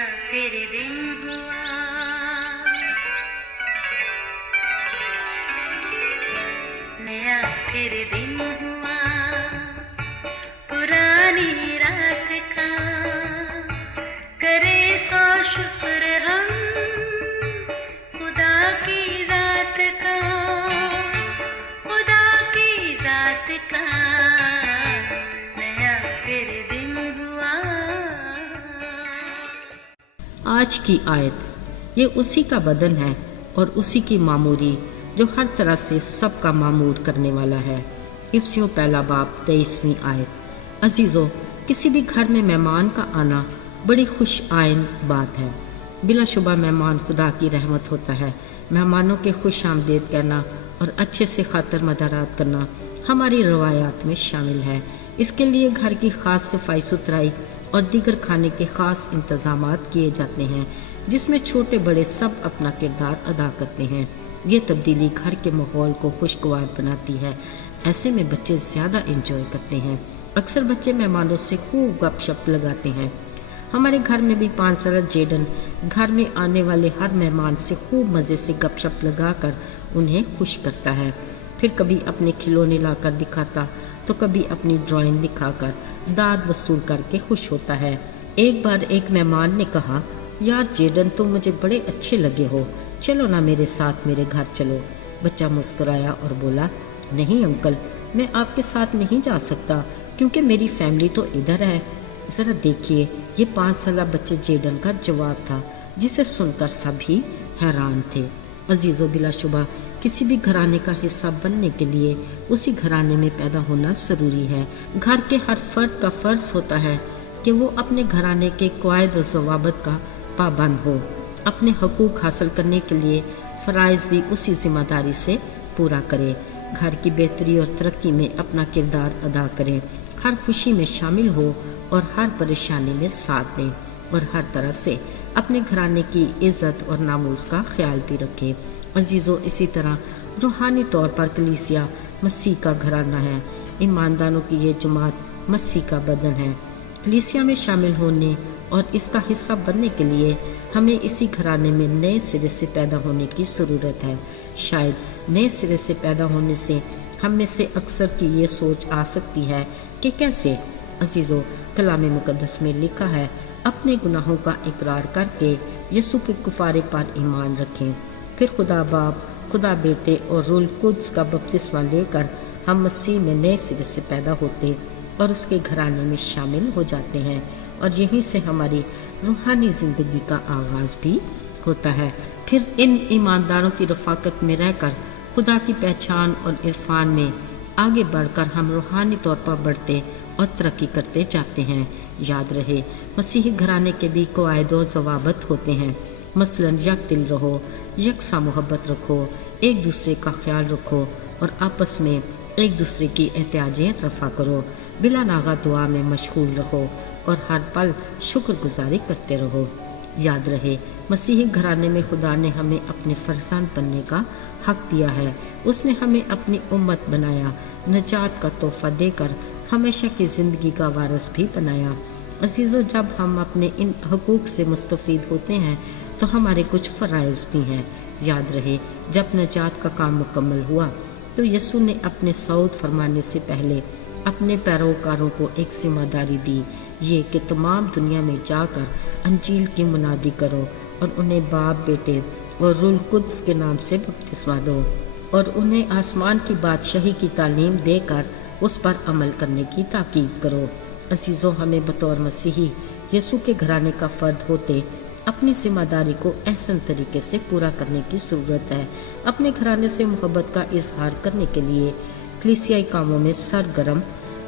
फिर दिन हुआ, नया फिर दिन हुआ, पुरानी रात का करे सो शुक्र हम खुदा की जात का, खुदा की जात का नया फिर दिन हुआ। आज की आयत ये उसी का बदन है और उसी की मामूरी जो हर तरह से सबका मामूर करने वाला है। इफ्सियों पहला बाब 23वीं आयत। अजीज़ों, किसी भी घर में मेहमान का आना बड़ी खुश आइंद बात है। बिलाशुबा मेहमान खुदा की रहमत होता है। मेहमानों के खुश आमदीद करना और अच्छे से खातर मदारात करना हमारी रवायात में शामिल है। इसके लिए घर की ख़ास सफाई सुथराई और दीगर खाने के ख़ास इंतज़ामात किए जाते हैं, जिसमें छोटे बड़े सब अपना किरदार अदा करते हैं। ये तब्दीली घर के माहौल को खुशगवार बनाती है। ऐसे में बच्चे ज़्यादा इंजॉय करते हैं। अक्सर बच्चे मेहमानों से खूब गपशप लगाते हैं। हमारे घर में भी 5 साल जेडन घर में आने वाले हर मेहमान से खूब मज़े से गपशप लगाकर उन्हें खुश करता है। फिर कभी अपने खिलौने लाकर दिखाता तो कभी अपनी ड्राइंग दिखाकर दाद वसूल करके खुश होता है। एक बार एक मेहमान ने कहा, यार जेडन तुम मुझे बड़े अच्छे लगे हो, चलो ना मेरे साथ मेरे घर चलो। बच्चा मुस्कुराया और बोला, नहीं अंकल, मैं आपके साथ नहीं जा सकता क्योंकि मेरी फैमिली तो इधर है। ज़रा देखिए, ये 5 साल बच्चे जेडन का जवाब था, जिसे सुनकर सभी हैरान थे। अजीज़ों, बिलाशुबा किसी भी घराने का हिस्सा बनने के लिए उसी घराने में पैदा होना ज़रूरी है। घर के हर फर्द का फ़र्ज़ होता है कि वो अपने घराने के क़वायद और ज़वाबित का पाबंद हो। अपने हकूक़ हासिल करने के लिए फ़राइज़ भी उसी ज़िम्मेदारी से पूरा करे। घर की बेहतरी और तरक्की में अपना किरदार अदा करें, हर खुशी में शामिल हो और हर परेशानी में साथ दें, और हर तरह से अपने घराने की इज़्ज़त और नामूस का ख्याल भी रखें। अजीज़ों, इसी तरह रूहानी तौर पर कलीसिया मसीह का घराना है। ईमानदारों की ये जमात मसीह का बदन है। कलीसिया में शामिल होने और इसका हिस्सा बनने के लिए हमें इसी घराने में नए सिरे से पैदा होने की ज़रूरत है। शायद नए सिरे से पैदा होने से हम में से अक्सर की ये सोच आ सकती है कि कैसे। अजीज़ों, कलाम मुक़द्दस में लिखा है, अपने गुनाहों का इकरार करके यीशु के कुफारे पर ईमान रखें, फिर खुदा बाप, खुदा बेटे और रूह कुद्स का बपतिस्मा लेकर हम मसीह में नए सिरे से पैदा होते और उसके घराने में शामिल हो जाते हैं, और यहीं से हमारी रूहानी ज़िंदगी का आगाज़ भी होता है। फिर इन ईमानदारों की रफ़ाकत में रहकर खुदा की पहचान और इरफान में आगे बढ़कर हम रूहानी तौर पर बढ़ते और तरक्की करते जाते हैं। याद रहे, मसीही घराने के भी क़वायद और ज़वाबित होते हैं। मसलन यक दिल रहो, यकसा मोहब्बत रखो, एक दूसरे का ख्याल रखो और आपस में एक दूसरे की एहतियाजें रफ़ा करो। बिला नागा दुआ में मशगूल रहो और हर पल शुक्रगुजारी करते रहो। याद रहे, मसीही घराने में खुदा ने हमें अपने फरजान बनने का हक दिया है। उसने हमें अपनी उम्मत बनाया, नजात का तोहफ़ा देकर हमेशा की ज़िंदगी का वारिस भी बनाया। अजीज़ों, जब हम अपने इन हकूक़ से मुस्तफ़ीद होते हैं तो हमारे कुछ फ़राइज़ भी हैं। याद रहे, जब नजात का काम मुकम्मल हुआ तो यीशु ने अपने सऊद फरमाने से पहले अपने पैरोकारों को एक ज़िम्मेदारी दी, ये कि तमाम दुनिया में जाकर अंजील की मुनादी करो और उन्हें बाप, बेटे और रूह कुद्स के नाम से बपतिस्मा दो, और उन्हें आसमान की बादशाही की तालीम देकर उस पर अमल करने की ताकीद करो। अजीज़ों, हमें बतौर मसीही यीशु के घराने का फ़र्द होते अपनी ज़िम्मेदारी को एहसन तरीके से पूरा करने की ज़रूरत है। अपने घराने से मोहब्बत का इजहार करने के लिए कलीसियाई कामों में सरगर्म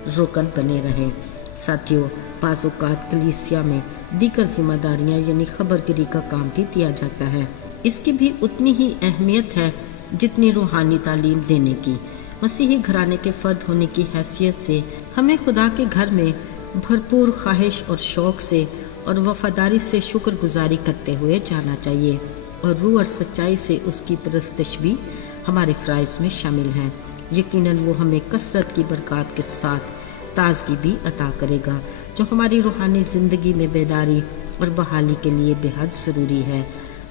रुकन बने रहें। साथियों, बाज़ औक़ात कलीसिया में दीगर ज़िम्मेदारियाँ यानी खबरगिरी का काम भी दिया जाता है। इसकी भी उतनी ही अहमियत है जितनी रूहानी तालीम देने की। मसीही घराने के फ़र्द होने की हैसियत से हमें खुदा के घर में भरपूर ख्वाहिश और शौक़ से और वफ़ादारी से शुक्रगुजारी करते हुए जाना चाहिए, और रूह और सच्चाई से उसकी परस्तिश भी हमारे फ़राइज़ में शामिल हैं। यकीनन वो हमें कसरत की बरक़ात के साथ ताज़गी भी अता करेगा, जो हमारी रूहानी ज़िंदगी में बेदारी اور بحالی کے لیے بے حد ضروری ہے۔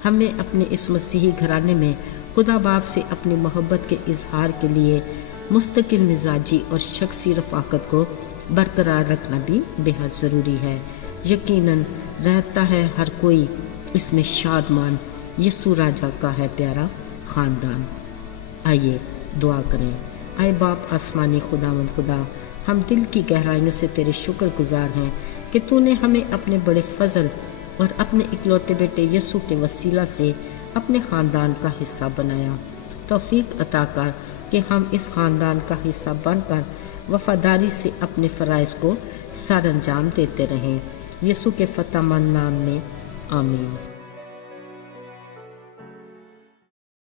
ہمیں اپنے اس مسیحی گھرانے میں خدا باپ سے اپنی محبت کے اظہار کے لیے مستقل مزاجی اور شخصی رفاقت کو برقرار رکھنا بھی بے حد ضروری ہے۔ یقیناً رہتا ہے ہر کوئی اس میں شادمان، یسوع راجا کا ہے پیارا خاندان۔ آئیے دعا کریں۔ اے باپ آسمانی خداوند خدا، ہم دل کی گہرائیوں سے تیرے شکر گزار ہیں کہ تو نے ہمیں اپنے بڑے فضل اور اپنے اکلوتے بیٹے یسوع کے وسیلہ سے اپنے خاندان کا حصہ بنایا۔ توفیق عطا کر کہ ہم اس خاندان کا حصہ بن کر وفاداری سے اپنے فرائض کو سر انجام دیتے رہیں۔ یسوع کے فتح مند نام میں آمین۔